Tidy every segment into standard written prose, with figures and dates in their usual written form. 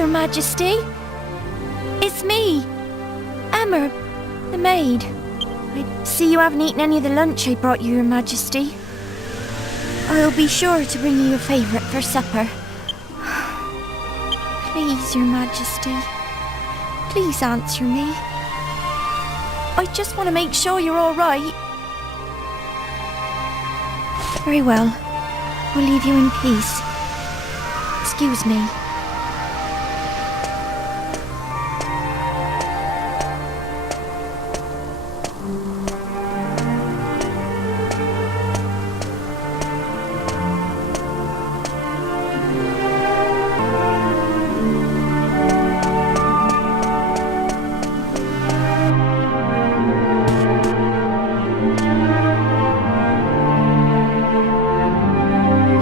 Your Majesty. It's me, Emma, the maid. I see you haven't eaten any of the lunch I brought you, Your Majesty. I'll be sure to bring you your favourite for supper. Please, Your Majesty, please answer me. I just want to make sure you're all right. Very well. We'll leave you in peace. Excuse me.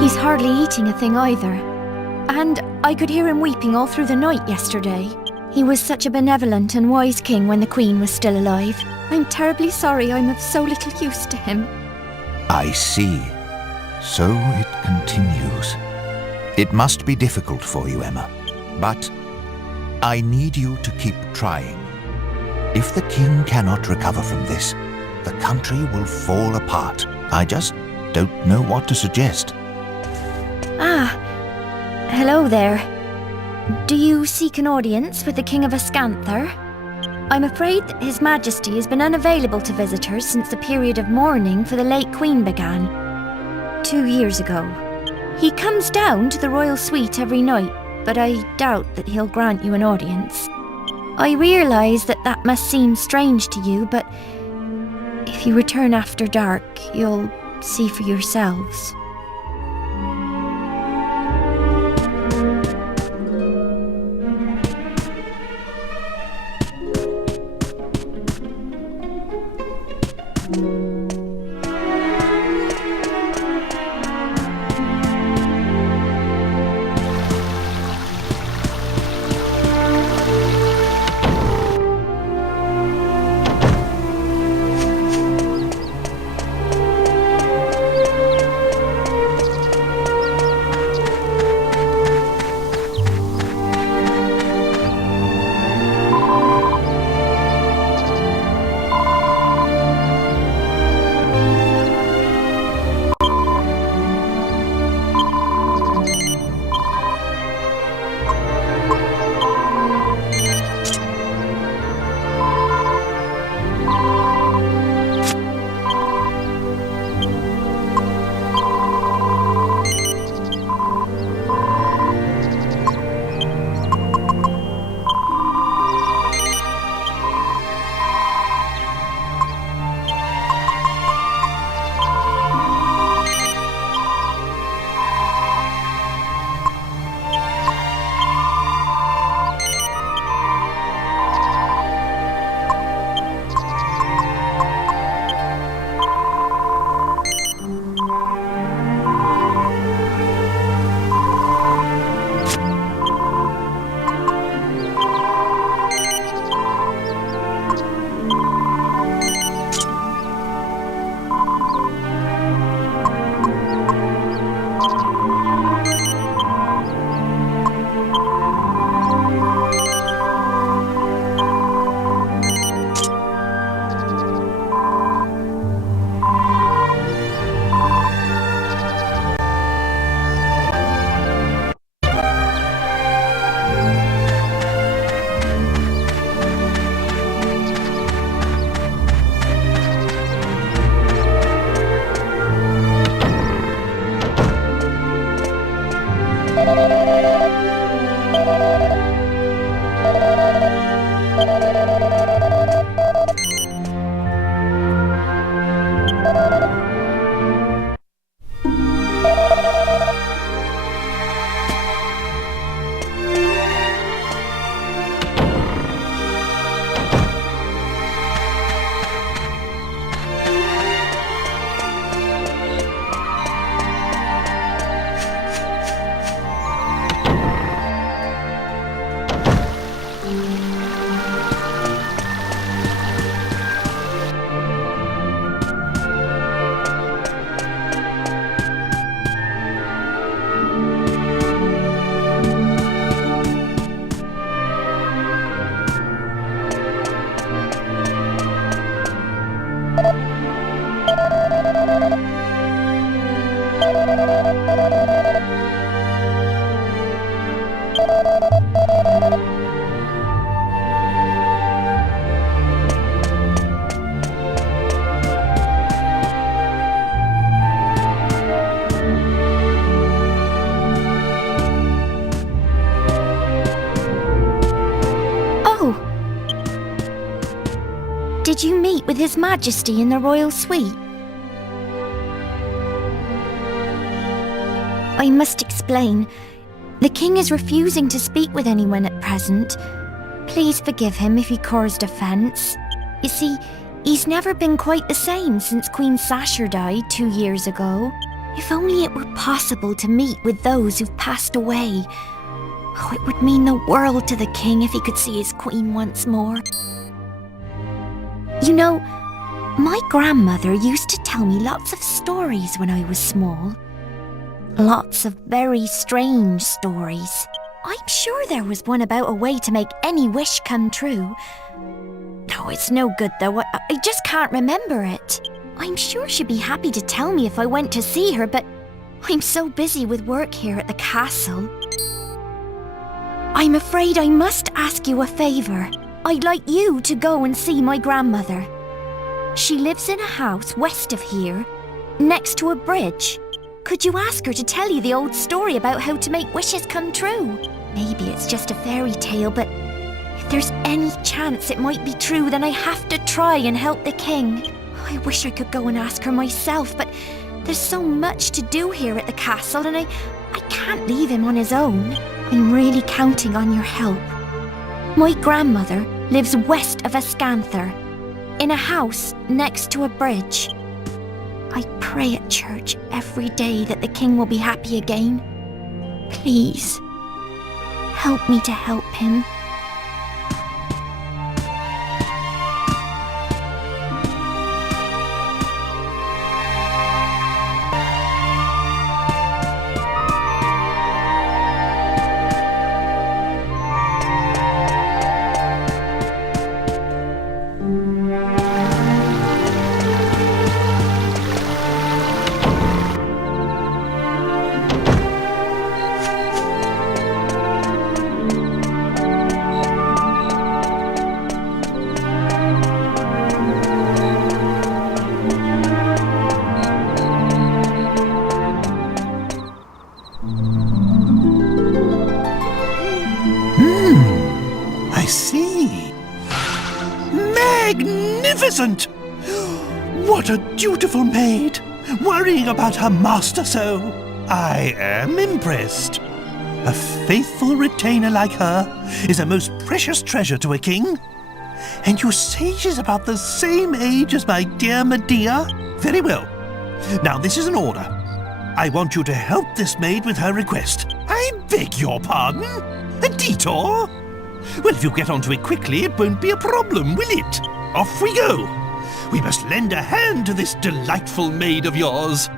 He's hardly eating a thing either. And I could hear him weeping all through the night yesterday. He was such a benevolent and wise king when the Queen was still alive. I'm terribly sorry I'm of so little use to him. I see. So it continues. It must be difficult for you, Emma. But I need you to keep trying. If the king cannot recover from this, the country will fall apart. I just don't know what to suggest. Ah, hello there. Do you seek an audience with the King of Ascantha? I'm afraid that His Majesty has been unavailable to visitors since the period of mourning for the late Queen began 2 years ago. He comes down to the royal suite every night, but I doubt that he'll grant you an audience. I realise that that must seem strange to you, but if you return after dark, you'll see for yourselves. Did you meet with His Majesty in the royal suite? I must explain. The king is refusing to speak with anyone at present. Please forgive him if he caused offence. You see, he's never been quite the same since Queen Sasha died 2 years ago. If only it were possible to meet with those who've passed away. Oh, it would mean the world to the king if he could see his queen once more. You know, my grandmother used to tell me lots of stories when I was small. Lots of very strange stories. I'm sure there was one about a way to make any wish come true. No, it's no good though. I just can't remember it. I'm sure she'd be happy to tell me if I went to see her, but I'm so busy with work here at the castle. I'm afraid I must ask you a favour. I'd like you to go and see my grandmother. She lives in a house west of here, next to a bridge. Could you ask her to tell you the old story about how to make wishes come true? Maybe it's just a fairy tale, but if there's any chance it might be true, then I have to try and help the king. I wish I could go and ask her myself, but there's so much to do here at the castle, and I can't leave him on his own. I'm really counting on your help. My grandmother lives west of Ascantha, in a house next to a bridge. I pray at church every day that the king will be happy again. Please, help me to help him. I see. Magnificent! What a dutiful maid! Worrying about her master so. I am impressed. A faithful retainer like her is a most precious treasure to a king. And you say she's about the same age as my dear Medea? Very well. Now this is an order. I want you to help this maid with her request. I beg your pardon? A detour? Well, if you get onto it quickly, it won't be a problem, will it? Off we go. We must lend a hand to this delightful maid of yours.